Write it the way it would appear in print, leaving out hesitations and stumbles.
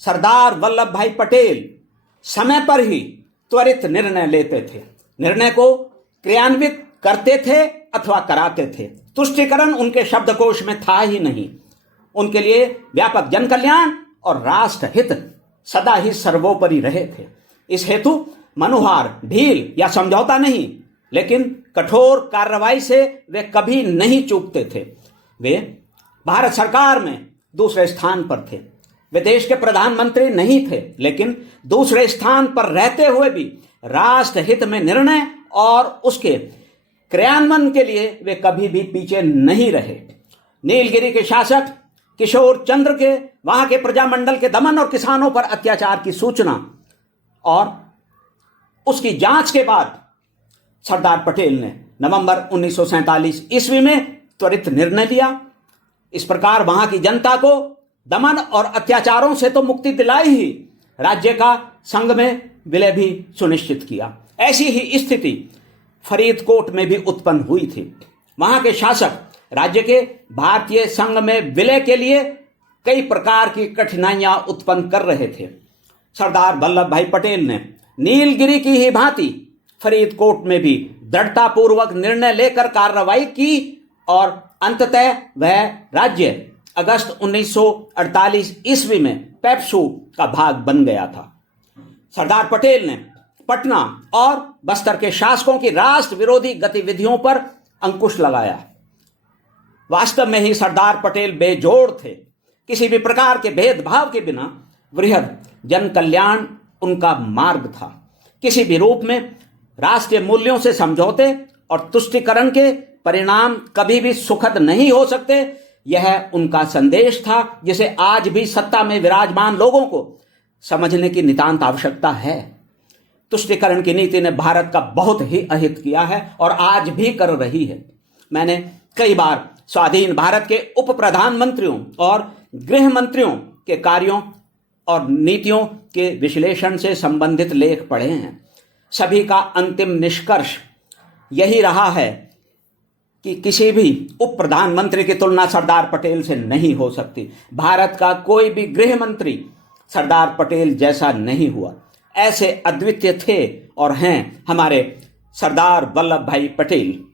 सरदार वल्लभ भाई पटेल समय पर ही त्वरित निर्णय लेते थे, निर्णय को क्रियान्वित करते थे अथवा कराते थे। तुष्टीकरण उनके शब्दकोश में था ही नहीं। उनके लिए व्यापक जन कल्याण और राष्ट्र हित सदा ही सर्वोपरि रहे थे। इस हेतु मनुहार, ढील या समझौता नहीं, लेकिन कठोर कार्रवाई से वे कभी नहीं चूकते थे। वे भारत सरकार में दूसरे स्थान पर थे। वे देश के प्रधानमंत्री नहीं थे, लेकिन दूसरे स्थान पर रहते हुए भी राष्ट्र हित में निर्णय और उसके क्रियान्वयन के लिए वे कभी भी पीछे नहीं रहे। नीलगिरी के शासक किशोर चंद्र के वहां के प्रजामंडल के दमन और किसानों पर अत्याचार की सूचना और उसकी जांच के बाद सरदार पटेल ने नवंबर 1947 ईस्वी में त्वरित निर्णय लिया। इस प्रकार वहां की जनता को दमन और अत्याचारों से तो मुक्ति दिलाई ही, राज्य का संघ में विलय भी सुनिश्चित किया। ऐसी ही स्थिति फरीदकोट में भी उत्पन्न हुई थी। वहां के शासक राज्य के भारतीय संघ में विलय के लिए कई प्रकार की कठिनाइयां उत्पन्न कर रहे थे। सरदार वल्लभ भाई पटेल ने नीलगिरी की ही भांति फरीदकोट में भी दृढ़तापूर्वक निर्णय लेकर कार्रवाई की और अंततः वह राज्य अगस्त 1948 ईस्वी में पेप्सू का भाग बन गया था। सरदार पटेल ने पटना और बस्तर के शासकों की राष्ट्र विरोधी गतिविधियों पर अंकुश लगाया। वास्तव में ही सरदार पटेल बेजोड़ थे। किसी भी प्रकार के भेदभाव के बिना वृहद जन कल्याण उनका मार्ग था। किसी भी रूप में राष्ट्रीय मूल्यों से समझौते और तुष्टीकरण के परिणाम कभी भी सुखद नहीं हो सकते, यह उनका संदेश था, जिसे आज भी सत्ता में विराजमान लोगों को समझने की नितांत आवश्यकता है। तुष्टीकरण की नीति ने भारत का बहुत ही अहित किया है और आज भी कर रही है। मैंने कई बार स्वाधीन भारत के उप प्रधानमंत्रियों और गृह मंत्रियों के कार्यों और नीतियों के विश्लेषण से संबंधित लेख पढ़े हैं। सभी का अंतिम निष्कर्ष यही रहा है कि किसी भी उप प्रधानमंत्री की तुलना सरदार पटेल से नहीं हो सकती। भारत का कोई भी गृह मंत्री सरदार पटेल जैसा नहीं हुआ। ऐसे अद्वितीय थे और हैं हमारे सरदार वल्लभ भाई पटेल।